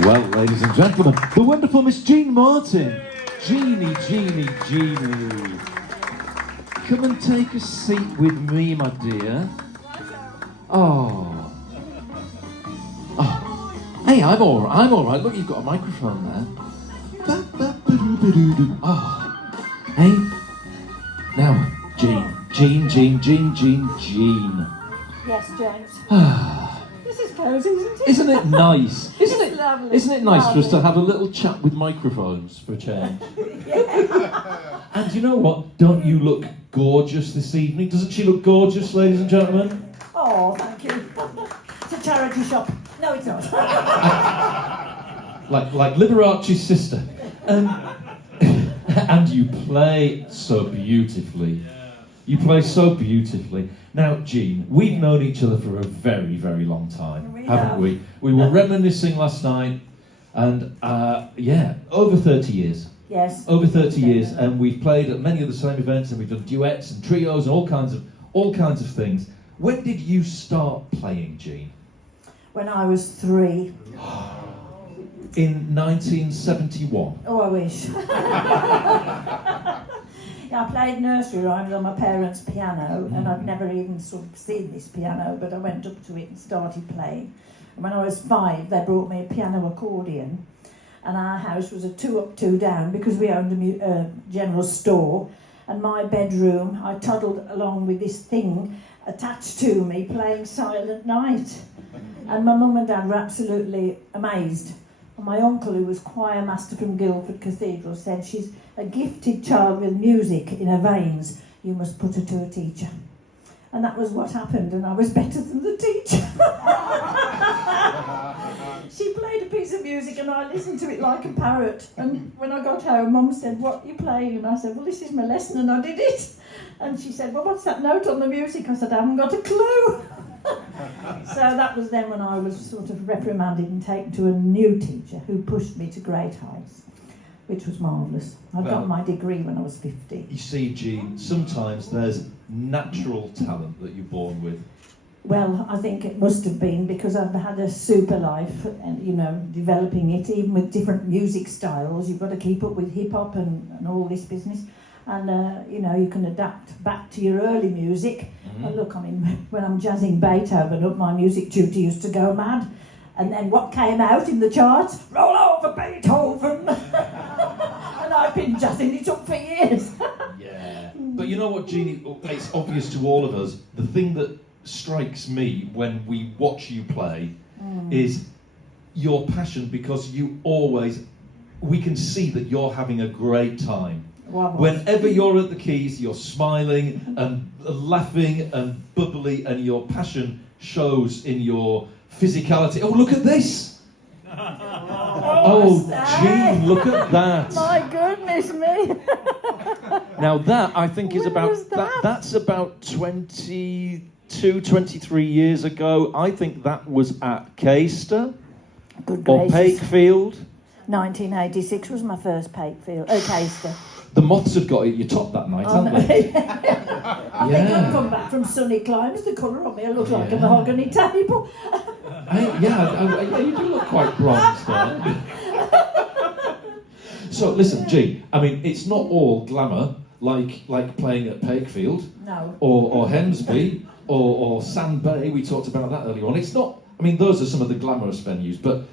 Well, ladies and gentlemen, the wonderful Miss Jean Martyn. Jeannie. Come and take a seat with me, my dear. Oh. Hey, I'm all right. Look, you've got a microphone there. Oh. Hey. Now, Jean. Yes, James. This is cosy, isn't it? Isn't it nice? It's lovely. Isn't it nice for us to Lovely. have a little chat with microphones for a change? Yeah. And you know what? Don't you look gorgeous this evening? Doesn't she look gorgeous, ladies and gentlemen? Oh, thank you. It's a charity shop. No, it's not. Like Liberace's sister. And you play so beautifully. You play so beautifully. Now, Jean, we've known each other for a very, very long time, haven't we? We were reminiscing last night, and over 30 years. Yes. Over 30 years, and we've played at many of the same events, and we've done duets and trios and all kinds of things. When did you start playing, Jean? When I was 3. In 1971. Oh, I wish. Yeah, I played nursery rhymes on my parents' piano, and I'd never even sort of seen this piano, but I went up to it and started playing. And when I was 5, they brought me a piano accordion, and our house was a 2 up, 2 down because we owned a general store. And my bedroom, I toddled along with this thing attached to me, playing Silent Night. And my mum and dad were absolutely amazed. And my uncle, who was choir master from Guildford Cathedral, said, "She's a gifted child with music in her veins. You must put her to a teacher." And that was what happened, and I was better than the teacher. She played a piece of music and I listened to it like a parrot. And when I got home, Mum said, "What are you playing?" And I said, "Well, this is my lesson," and I did it. And she said, "Well, what's that note on the music?" I said, "I haven't got a clue." So that was then when I was sort of reprimanded and taken to a new teacher who pushed me to great heights, which was marvellous. I got my degree when I was 50. You see, Jean, sometimes there's natural talent that you're born with. Well, I think it must have been because I've had a super life and, developing it, even with different music styles. You've got to keep up with hip-hop and all this business. And, you can adapt back to your early music. Mm-hmm. And look, when I'm jazzing Beethoven up, my music tutor used to go mad. And then what came out in the charts? Roll over Beethoven! And I've been jazzing it up for years. Yeah. But you know what, Jeannie? It's obvious to all of us. The thing that strikes me when we watch you play is your passion, because we can see that you're having a great time. Wow. Whenever you're at the keys, you're smiling and laughing and bubbly, and your passion shows in your physicality. Oh, look at this! Oh, Jean, look at that! My goodness me! Now that, I think, is When about... was that? That's about 22, 23 years ago. I think that was at Caister Good or gracious. Pakefield. 1986 was my first Caister. The Moths had got it. You topped that night, hadn't they? I think I've come back from sunny climes. The colour on me, I look like a mahogany table. You do look quite bronzed there. So listen, Jean, it's not all glamour like playing at Pakefield. No. Or Hemsby or Sand Bay. We talked about that earlier on. It's not. Those are some of the glamorous venues, but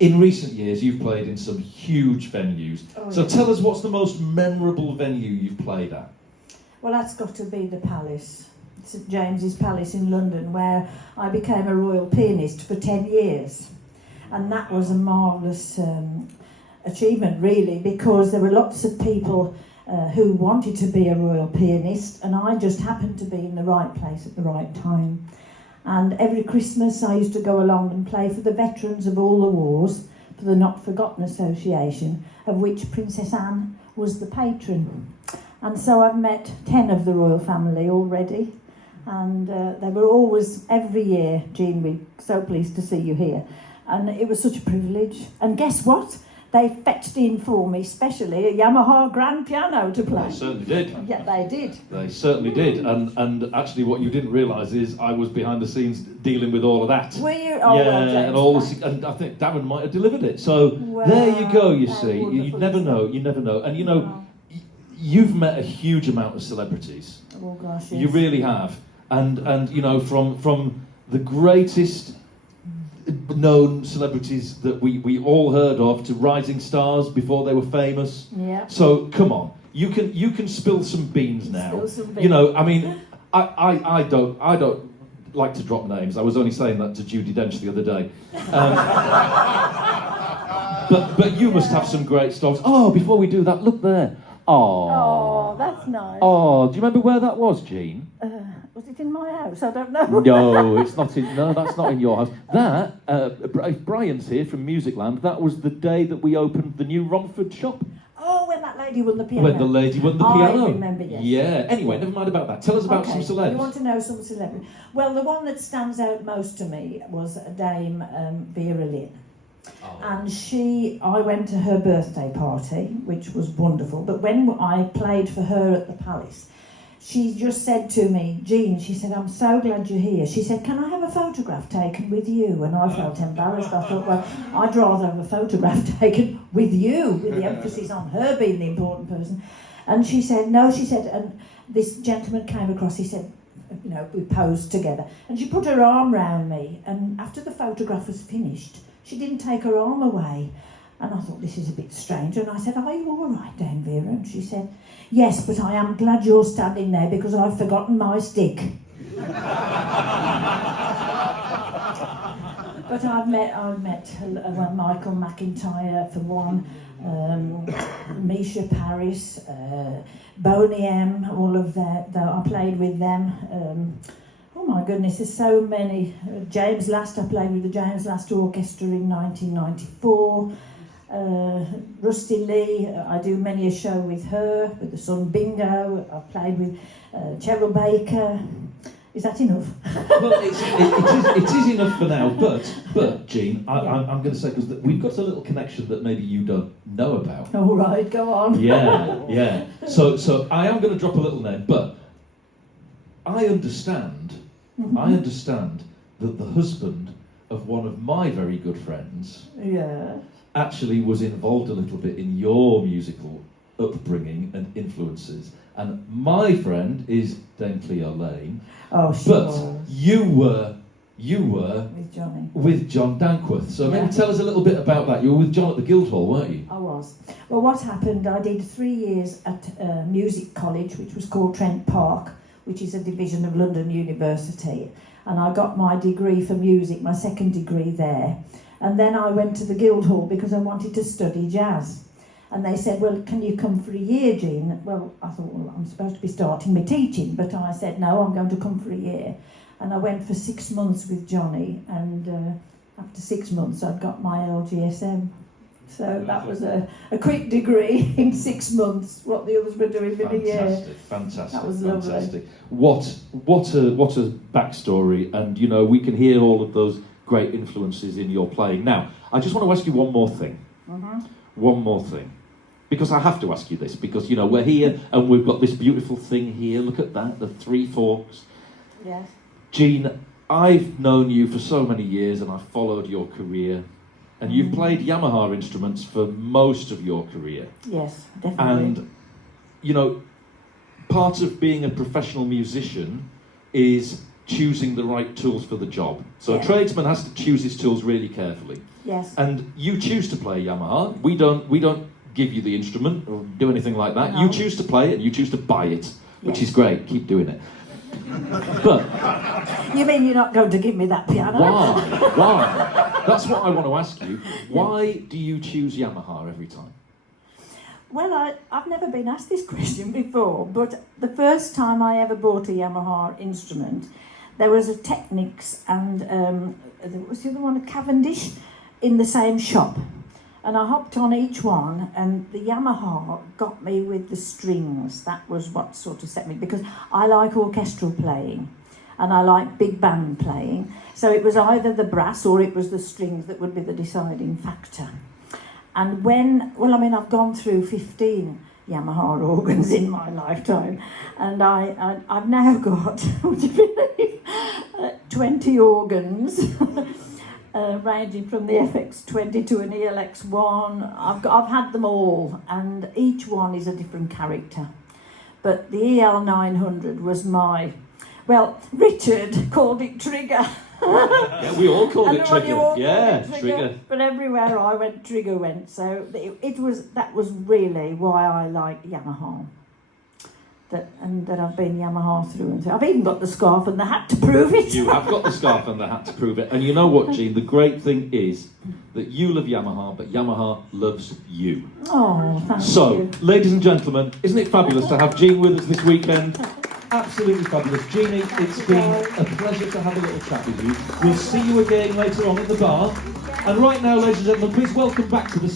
in recent years, you've played in some huge venues. Oh, so yeah. tell us, what's the most memorable venue you've played at? Well, that's got to be the Palace, St James's Palace in London, where I became a royal pianist for 10 years. And that was a marvellous achievement, really, because there were lots of people who wanted to be a royal pianist, and I just happened to be in the right place at the right time. And every Christmas I used to go along and play for the veterans of all the wars, for the Not Forgotten Association, of which Princess Anne was the patron. And so I've met 10 of the royal family already, and they were always, every year, Jean, we're so pleased to see you here. And it was such a privilege. And guess what? they fetched in for me specially a Yamaha grand piano to play. They certainly did. Yeah, they did. They certainly did. And actually, what you didn't realise is I was behind the scenes dealing with all of that. Were you? Oh, yeah, well, James, and all the, and I think Darren might have delivered it. So there you go. You see, you never know. You never know. And you know, Wow. you've met a huge amount of celebrities. Oh gosh, yes. You really have. And you know, from the greatest known celebrities that we all heard of to rising stars before they were famous. Yeah. So come on, you can spill some beans now. Spill some beans. You know, I mean, I don't like to drop names. I was only saying that to Judi Dench the other day. But you must have some great stories. Oh, before we do that, look there. Oh, that's nice. Oh, do you remember where that was, Jean? Was it in my house? I don't know. No, it's not in. No, that's not in your house. That, if Brian's here from Musicland, that was the day that we opened the new Romford shop. Oh, when that lady won the piano. When the lady won the piano. I remember, yes. Yeah. Anyway, never mind about that. Tell us about some celebs. You want to know some celebrities? Well, the one that stands out most to me was Dame Vera Lynn. Oh. And I went to her birthday party, which was wonderful. But when I played for her at the Palace, she just said to me, Jean, she said, I'm so glad you're here. She said, can I have a photograph taken with you? And I felt embarrassed. I thought, well, I'd rather have a photograph taken with you, with the emphasis on her being the important person. And she said, no, she said, and this gentleman came across, he said, you know, we posed together. And she put her arm round me, and after the photograph was finished, she didn't take her arm away. And I thought, this is a bit strange. And I said, are you all right, Dame Vera? And she said, yes, but I am glad you're standing there because I've forgotten my stick. But I've met Michael McIntyre for one, Misha Paris, Boney M, all of that. I played with them. Oh my goodness, there's so many. James Last, I played with the James Last Orchestra in 1994. Rusty Lee, I do many a show with her, with the Sun Bingo. I've played with Cheryl Baker. Is that enough? Well, it is enough for now, but Jean, I'm going to say, because we've got a little connection that maybe you don't know about. All right, go on. Yeah. So I am going to drop a little name, but I understand that the husband of one of my very good friends actually was involved a little bit in your musical upbringing and influences. And my friend is Dame Cleo Lane. Oh, she but was. you were With Johnny. with John Danquith. So maybe tell us a little bit about that. You were with John at the Guildhall, weren't you? I was. Well, what happened, I did 3 years at music college, which was called Trent Park, which is a division of London University. And I got my degree for music, my second degree there. And then I went to the Guildhall because I wanted to study jazz. And they said, well, can you come for a year, Jean? Well, I thought, well, I'm supposed to be starting my teaching, but I said, no, I'm going to come for a year. And I went for 6 months with Johnny, and after 6 months, I'd got my LGSM. So that was a quick degree in 6 months, what the others were doing in a year. Fantastic. That was lovely. Fantastic. What a backstory, and you know, we can hear all of those great influences in your playing. Now, I just want to ask you one more thing. One more thing. Because I have to ask you this, because, you know, we're here and we've got this beautiful thing here. Look at that, the three forks. Yes. Jean, I've known you for so many years and I've followed your career. And you've played Yamaha instruments for most of your career. Yes, definitely. And, you know, part of being a professional musician is choosing the right tools for the job. So a tradesman has to choose his tools really carefully. Yes. And you choose to play Yamaha. We don't give you the instrument or do anything like that. No. You choose to play it and you choose to buy it, which is great. Keep doing it. But you mean you're not going to give me that piano? why? That's what I want to ask you. Why do you choose Yamaha every time? Well, I've never been asked this question before, but the first time I ever bought a Yamaha instrument, there was a Technics and what was the other one, a Cavendish, in the same shop. And I hopped on each one, and the Yamaha got me with the strings. That was what sort of set me, because I like orchestral playing and I like big band playing. So it was either the brass or it was the strings that would be the deciding factor. And I've gone through 15 Yamaha organs in my lifetime, and I've now got, would you believe, 20 organs, ranging from the FX20 to an ELX1. I've had them all, and each one is a different character. But the EL900 was Richard called it Trigger. Yeah, we all called it Trigger. It Trigger. But everywhere I went, Trigger went. So that was really why I like Yamaha. That I've been Yamaha through and through. I've even got the scarf and the hat to prove it. You have got the scarf and the hat to prove it. And you know what, Jean? The great thing is that you love Yamaha, but Yamaha loves you. Oh, thank you. So, ladies and gentlemen, isn't it fabulous to have Jean with us this weekend? Absolutely fabulous. Jeannie, it's been a pleasure to have a little chat with you. We'll see you again later on in the bar. And right now, ladies and gentlemen, please welcome back to the